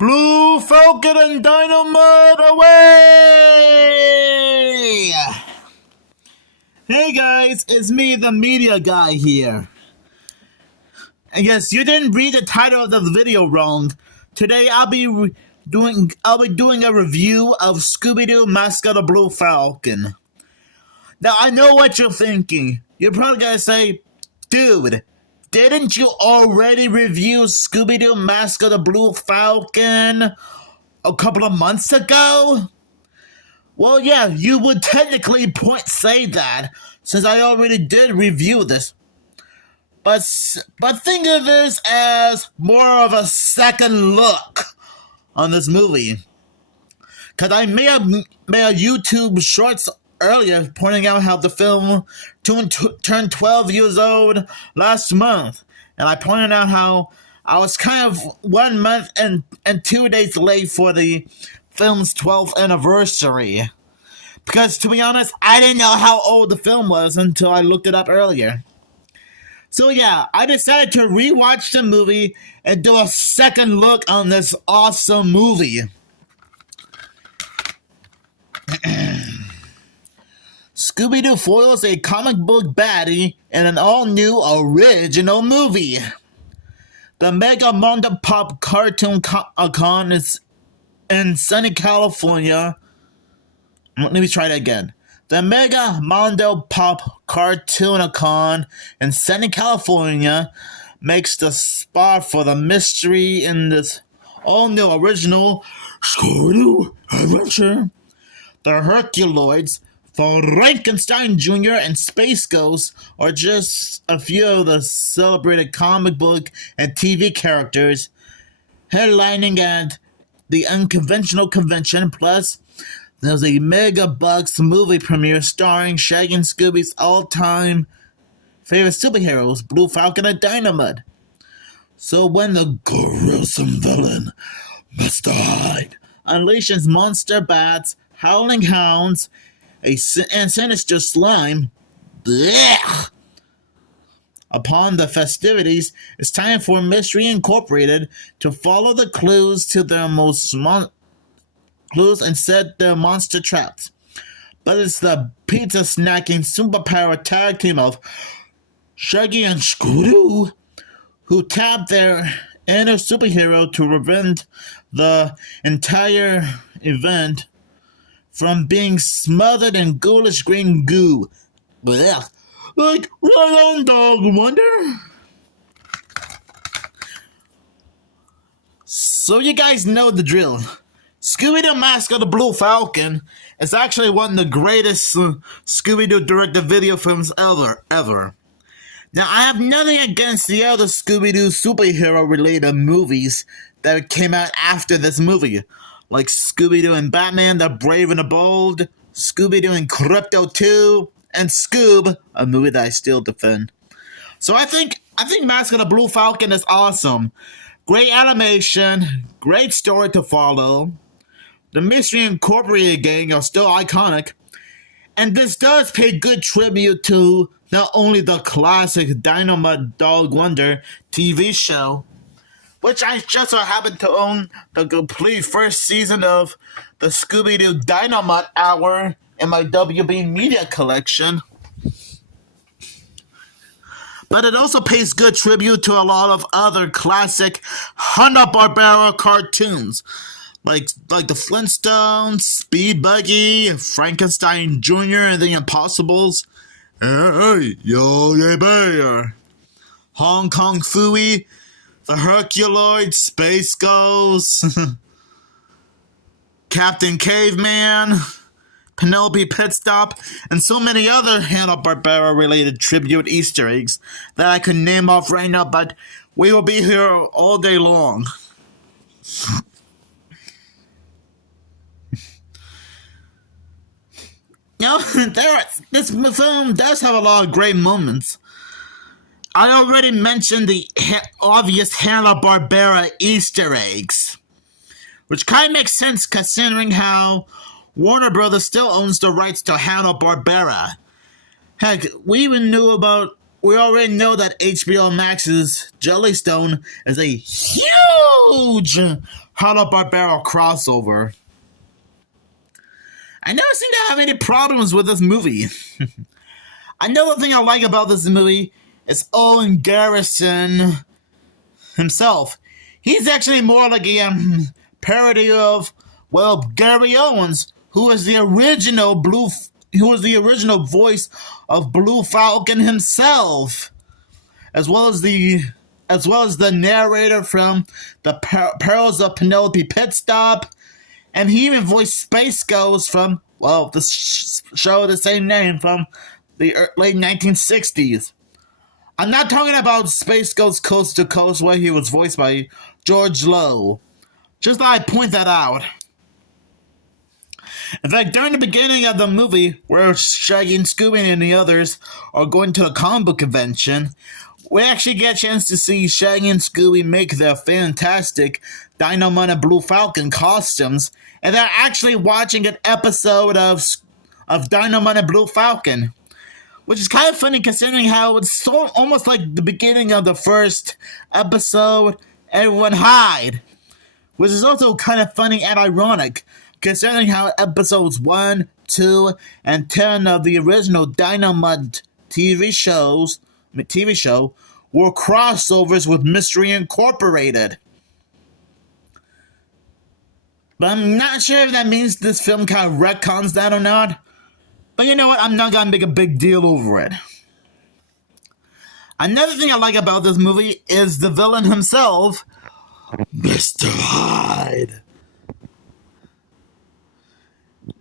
Blue Falcon and Dynamite away! Hey guys, it's me, the media guy here. And yes, you didn't read the title of the video wrong. Today I'll be doing a review of Scooby-Doo Mascot of Blue Falcon. Now I know what you're thinking. You're probably gonna say, dude, didn't you already review Scooby-Doo Mascot of Blue Falcon a couple of months ago? Well, yeah, you would technically say that, since I already did review this. But think of this as more of a second look on this movie. Because I made a YouTube shorts earlier pointing out how the film turned 12 years old last month. And I pointed out how I was kind of 1 month and 2 days late for the film's 12th anniversary. Because, to be honest, I didn't know how old the film was until I looked it up earlier. So yeah, I decided to rewatch the movie and do a second look on this awesome movie. Scooby-Doo foils a comic book baddie in an all-new original movie. The Mega Mondo Pop Cartoon Con is in sunny California. Let me try that again. The Mega Mondo Pop Cartoon-a-con in sunny California makes the spot for the mystery in this all-new original Scooby-Doo adventure. The Herculoids, Frankenstein Jr., and Space Ghost are just a few of the celebrated comic book and TV characters headlining at the Unconventional Convention. Plus, there's a Mega Bucks movie premiere starring Shaggy and Scooby's all-time favorite superheroes, Blue Falcon and Dynamite. So when the gruesome villain, Mr. Hyde, unleashes monster bats, howling hounds, and sinister slime, blech, upon the festivities, it's time for Mystery Incorporated to follow the clues to their clues and set their monster traps. But it's the pizza-snacking superpower tag team of Shaggy and Scooby-Doo who tap their inner superhero to prevent the entire event from being smothered in ghoulish green goo. Blech. Like right on, Dog Wonder. So you guys know the drill. Scooby-Doo Mascot of Blue Falcon is actually one of the greatest Scooby-Doo direct-to-video films ever. Now, I have nothing against the other Scooby-Doo superhero-related movies that came out after this movie, like Scooby-Doo and Batman, The Brave and the Bold, Scooby-Doo and Crypto 2, and Scoob, a movie that I still defend. So I think Mascot of Blue Falcon is awesome. Great animation, great story to follow. The Mystery Incorporated gang are still iconic. And this does pay good tribute to not only the classic Dynamite Dog Wonder TV show, which I just so happen to own the complete first season of the Scooby-Doo Dynamite Hour in my WB Media collection. But it also pays good tribute to a lot of other classic Hanna-Barbera cartoons, like the Flintstones, Speed Buggy, Frankenstein Jr., and the Impossibles, hey, Yo-Yo Bear, Hong Kong Phooey, the Herculoids, Space Ghost, Captain Caveman, Penelope Pitstop, and so many other Hanna-Barbera related tribute Easter eggs that I could name off right now, but we will be here all day long. You know, this film does have a lot of great moments. I already mentioned the obvious Hanna-Barbera Easter eggs, which kind of makes sense considering how Warner Brothers still owns the rights to Hanna-Barbera. Heck, we already know that HBO Max's Jellystone is a huge Hanna-Barbera crossover. I never seem to have any problems with this movie. Another thing I like about this movie is Owen Garrison himself. He's actually more like a parody of, well, Gary Owens, who was the original voice of Blue Falcon himself, as well as the narrator from the Perils of Penelope Pitstop, and he even voiced Space Ghost from, well, the show of the same name from the late 1960s. I'm not talking about Space Ghost Coast to Coast, where he was voiced by George Lowe. Just thought I'd point that out. In fact, during the beginning of the movie, where Shaggy and Scooby and the others are going to a comic book convention, we actually get a chance to see Shaggy and Scooby make their fantastic Dynamite and Blue Falcon costumes, and they're actually watching an episode of Dynamite and Blue Falcon, which is kind of funny considering how it's so almost like the beginning of the first episode, Everyone Hide, which is also kind of funny and ironic, considering how episodes 1, 2, and 10 of the original Dynamite TV show were crossovers with Mystery Incorporated. But I'm not sure if that means this film kind of retcons that or not. But you know what? I'm not gonna make a big deal over it. Another thing I like about this movie is the villain himself, Mr. Hyde.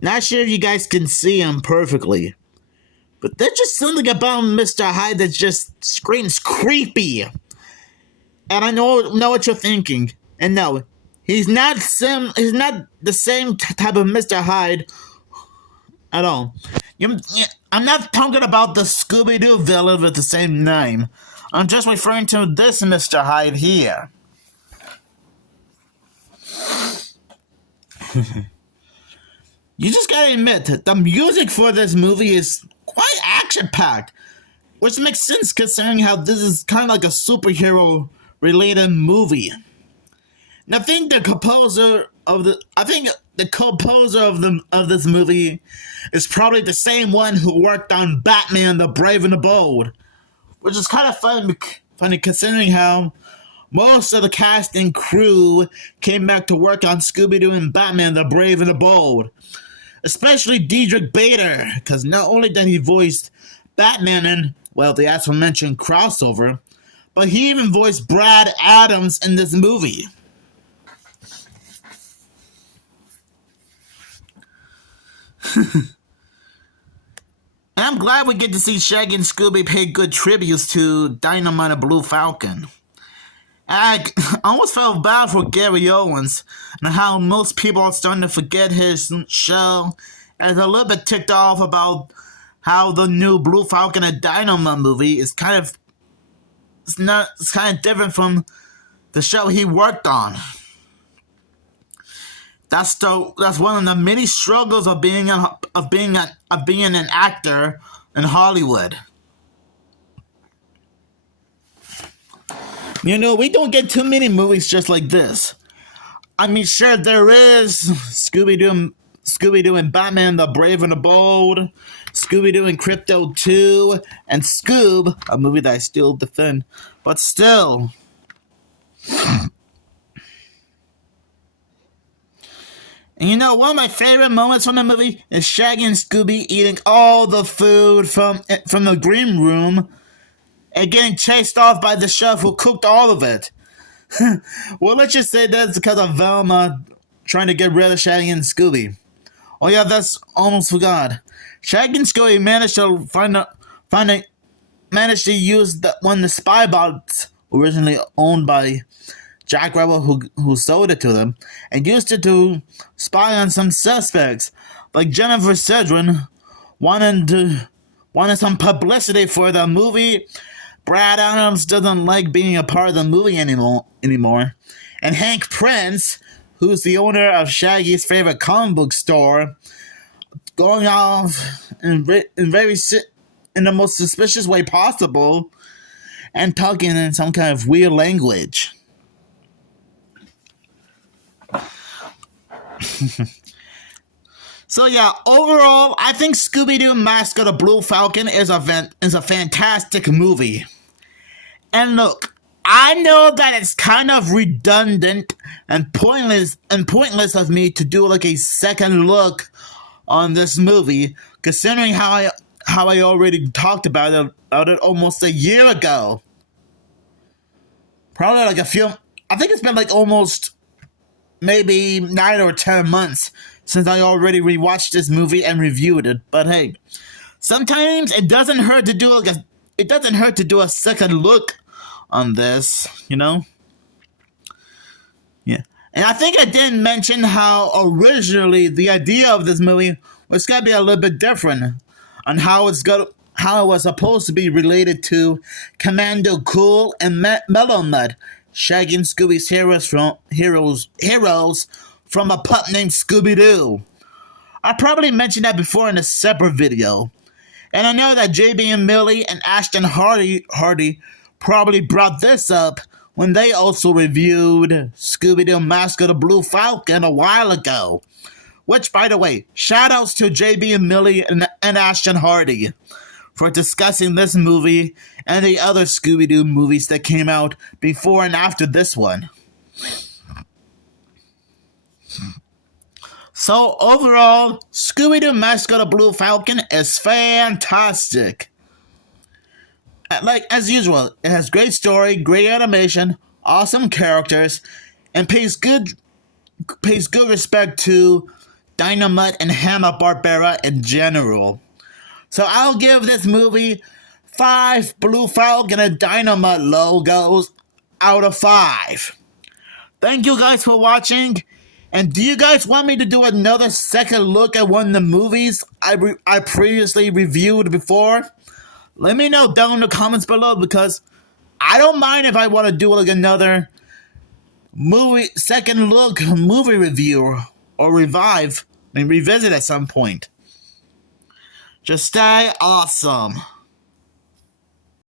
Not sure if you guys can see him perfectly, but there's just something about Mr. Hyde that just screams creepy. And I know what you're thinking. And no, he's not the same type of Mr. Hyde at all. I'm not talking about the Scooby-Doo villain with the same name. I'm just referring to this Mr. Hyde here. You just gotta admit that the music for this movie is quite action-packed, which makes sense considering how this is kind of like a superhero-related movie. And I think the composer of this movie is probably the same one who worked on Batman: The Brave and the Bold, which is kind of funny considering how most of the cast and crew came back to work on Scooby-Doo and Batman: The Brave and the Bold. Especially Diedrich Bader, because not only did he voice Batman in, well, the aforementioned crossover, but he even voiced Brad Adams in this movie. And I'm glad we get to see Shaggy and Scooby pay good tributes to Dynamite and Blue Falcon. I almost felt bad for Gary Owens and how most people are starting to forget his show, and a little bit ticked off about how the new Blue Falcon and Dynamite movie is kind of different from the show he worked on. That's one of the many struggles of being an actor in Hollywood. You know, we don't get too many movies just like this. I mean, sure, there is Scooby-Doo and Batman: The Brave and the Bold, Scooby-Doo and Crypto 2, and Scoob, a movie that I still defend, but still. And you know, one of my favorite moments from the movie is Shaggy and Scooby eating all the food from the green room and getting chased off by the chef who cooked all of it. Well, let's just say that's because of Velma trying to get rid of Shaggy and Scooby. Oh yeah, that's almost forgot. Shaggy and Scooby managed to use one of the spy bots originally owned by Jack Rebel, who sold it to them, and used it to spy on some suspects, like Jennifer Sedgwick wanted some publicity for the movie. Brad Adams doesn't like being a part of the movie anymore. And Hank Prince, who's the owner of Shaggy's favorite comic book store, going off in the most suspicious way possible and talking in some kind of weird language. So yeah, overall, I think Scooby-Doo Mask of the Blue Falcon is a fantastic movie. And look, I know that it's kind of redundant and pointless of me to do like a second look on this movie, considering how I already talked about it almost a year ago. Probably like I think it's been like almost maybe 9 or 10 months since I already rewatched this movie and reviewed it. But hey, sometimes it doesn't hurt to do a second look on this, you know? Yeah. And I think I didn't mention how originally the idea of this movie was gonna be a little bit different on how it was supposed to be related to Commando Cool and Mellow Nut, shagging Scooby's heroes from a pup named Scooby-Doo. I probably mentioned that before in a separate video. And I know that JB and Millie and Ashton Hardy probably brought this up when they also reviewed Scooby-Doo Mask of the Blue Falcon a while ago. Which, by the way, shoutouts to JB and Millie and Ashton Hardy for discussing this movie and the other Scooby-Doo movies that came out before and after this one. So overall, Scooby-Doo Mask of the Blue Falcon is fantastic. Like as usual, it has great story, great animation, awesome characters, and pays good respect to Dynamite and Hanna-Barbera in general. So I'll give this movie 5 Blue Falcon and Dynamite logos out of 5. Thank you guys for watching. And do you guys want me to do another second look at one of the movies I previously reviewed before? Let me know down in the comments below, because I don't mind if I want to do like another second look movie review or revisit at some point. Just stay awesome.